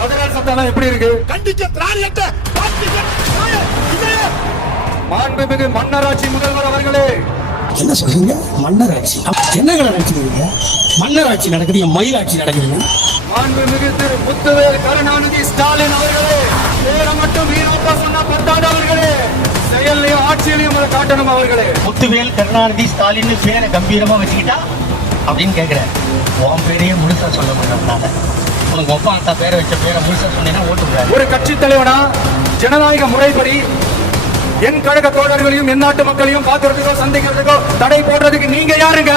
கதறல் சத்தம் எப்படி இருக்கு? கண்டிக்க திராணியற்ற மாண்புமிகு மன்னராட்சி முதல்வர் அவர்களே, என்ன சொல்றீங்க? மன்னராட்சி என்னங்களை நடக்குதுங்க? மன்னராட்சி நடக்குது, மயிலாட்சி நடக்குதுங்க. மாண்புமிகு திரு முத்துவேல் கருணாநிதி ஸ்டாலின் அவர்களே, பேரை மட்டும் வீணாக்க சொன்ன பத்தாண்டு அவர்களே, செயலையும் ஆட்சியிலையும் அதை காட்டணும் அவர்களே. முத்துவேல் கருணாநிதி ஸ்டாலின் பேரை கம்பீரமா வச்சுக்கிட்டா அப்படின்னு கேட்கிறேன். உன் பேரையே முழுசா சொல்ல முடியாது. உனக்கு ஒப்பா அத்தா பேரை வச்ச பேரை முழுசா சொன்னீங்கன்னா ஓட்டுறாரு. ஒரு கட்சி தலைவனா ஜனநாயக முறைப்படி என் கழக தோழர்களையும் என் நாட்டு மக்களையும் பார்க்கறதுக்கோ சந்திக்கிறதுக்கோ தடை போடுறதுக்கு நீங்க யாருங்க?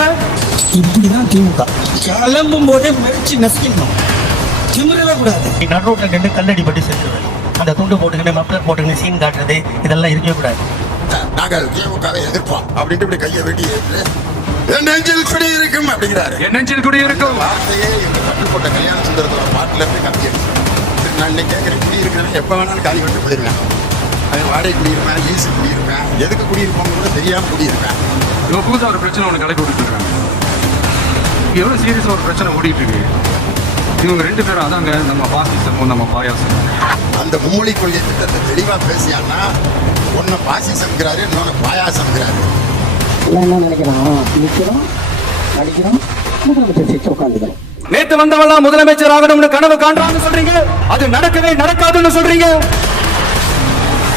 இப்படிதான் திமுக கிளம்பும் போதே முயற்சி நசிக்கணும், திமிரவே கூடாது. நடுரோட்ல நின்று கல்லடி பட்டு செஞ்சுருவேன். அந்த துண்டு போட்டுக்கிட்டு மப்ளர் போட்டுக்கிட்டு சீன் காட்டுறது இதெல்லாம் இருக்கவே கூடாது. நாங்கள் திமுகவை எதிர்ப்போம் அப்படின்ட்டு இப்படி கையை வெட்டி என் நெஞ்சில் குடி இருக்கும் அப்படிங்கிறாரு. என் நெஞ்சில் குடி இருக்கும் வார்த்தையே எங்க கட்டு போட்ட கல்யாண சுந்தரத்தோட பாட்டுல இருந்து கம்பி அடிச்சு நான் இன்னைக்கு கேட்கறேன். குடி இருக்கிறேன் எப்ப வேணாலும் காலி விட்டு போயிருவேன். அவன் வாடகை குடியிருப்பேன், ஈஸு குடியிருப்பேன், எதுக்கு குடியிருப்போம் கூட தெரியாம குடியிருப்பேன். இவங்க புதுசாக ஒரு பிரச்சனை ஒன்று கலக்கி விட்டுட்டு இருக்காங்க. எவ்வளோ சீரியஸாக ஒரு பிரச்சனை ஓடிட்டு இருக்கு. இவங்க ரெண்டு பேரும் அதாங்க நம்ம பாசிசமும் நம்ம பாயாசம். அந்த மும்மொழி கொள்கை திட்டத்தை தெளிவா பேசியான்னா ஒன்னு பாசிசம்ங்கிறாரு, இன்னொன்னு பாயாசம்ங்கிறாரு. என்ன நினைக்கிறோம்? நிற்கிறோம், நடிக்கிறோம், முதலமைச்சர் சீட்டு உட்காந்துக்கிறோம். நேத்து வந்தவெல்லாம் முதலமைச்சர் ஆகணும்னு கனவு காண்றான்னு சொல்றீங்க, அது நடக்கவே நடக்காதுன்னு சொல்றீங்க.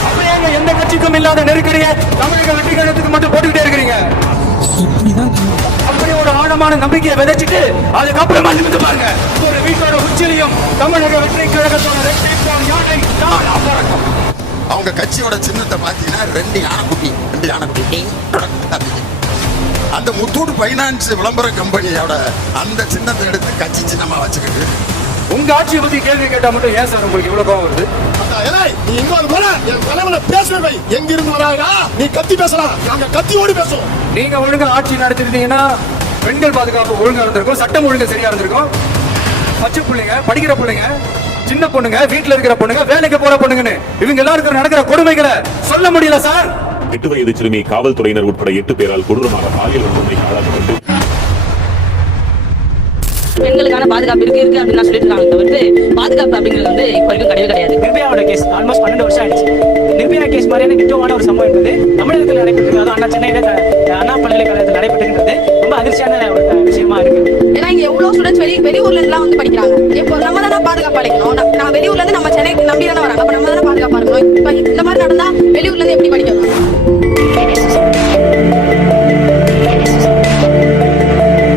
அப்படியே எந்த கட்சிக்கும் இல்லாத நெருக்கடியை தமிழக வெற்றி கழகத்துக்கு மட்டும் போட்டுக்கிட்டே இருக்கிறீங்க. இப்படிதான் அப்படி ஒரு ஆழமான நம்பிக்கையை விதைச்சிட்டு அதுக்கப்புறமா நிமிந்து பாருங்க, ஒரு வீட்டோட உச்சிலையும் தமிழக வெற்றி கழகத்தோட வெற்றி போர் யானை நாள் அப்பறக்கம். அவங்க கட்சியோட சின்னத்தை பார்த்தீங்கன்னா ரெண்டு யானைக்குட்டி. அந்த முத்தூட் பைனான்ஸ் விளம்பர கம்பெனியோட அந்த சின்னத்தை எடுத்து கட்சி சின்னமா வச்சுக்கிட்டு உங்க ஆட்சியை பத்தி கேள்வி கேட்டா மட்டும் ஏன் சார் உங்களுக்கு இவ்வளவு கோவம் வருது? நீ இங்க வர என் தலைவனை பேசுவே எங்க இருந்து வராங்க? நீ கத்தி பேசலாம், நாங்க கத்தியோடு பேசுவோம். நீங்க ஒழுங்கா ஆட்சி நடத்திருந்தீங்கன்னா பெண்கள் பாதுகாப்பு ஒழுங்கா இருந்திருக்கும், சட்டம் ஒழுங்கு சரியா இருந்திருக்கும். பச்சை பிள்ளைங்க, படிக்கிற பிள்ளைங்க, சின்ன பொண்ணுங்க, வீட்டுல இருக்கிற பொண்ணுங்க, வேலைக்கு போற பொண்ணுங்கன்னு இவங்க எல்லாருக்கும் நடக்கிற கொடுமைகளை சொல்ல முடியல சார். 8 வயது சிறுமி காவல்துறையினர் உட்பட 8 பேரால் கொடூரமாக பாலியல் வன்கொடுமைக்கு ஆளாக்கப்பட்டு பெண்களுக்கான பாதுகாப்பு இருக்கு அப்படின்னு சொல்லிட்டு இருக்காங்க. தவிர்த்து பாதுகாப்பு அப்படிங்கிறது வந்து இப்போ வரைக்கும் கிடையவே கிடையாது. நிர்பயாவோட கேஸ் ஆல்மோஸ்ட் 12 வருஷம் ஆயிடுச்சு. நிர்பயா கேஸ் மாதிரியான நிச்சயமான ஒரு சம்பவம் என்பது தமிழகத்தில் நடைபெற்றது, அண்ணா சென்னையில அண்ணா பல்கலைக்கழகத்தில் நடைபெற்றிருக்கிறது ரொம்ப அதிர்ச்சியான ஒரு விஷயமா இருக்கு. ஏன்னா இங்க எவ்வளவு ஸ்டூடெண்ட்ஸ் வெளியூர்ல எல்லாம் வந்து படிக்கிறாங்க. இப்போ நம்ம தானே பாதுகாப்பு அளிக்கணும். நான் வெளியூர்ல இருந்து நம்ம சென்னைக்கு நம்பி தானே வராங்க. அப்ப நம்ம தானே பாதுகாப்பா இருக்கணும். இப்ப இந்த மாதிரி நடந்தா வெளியூர்ல இருந்து எப்படி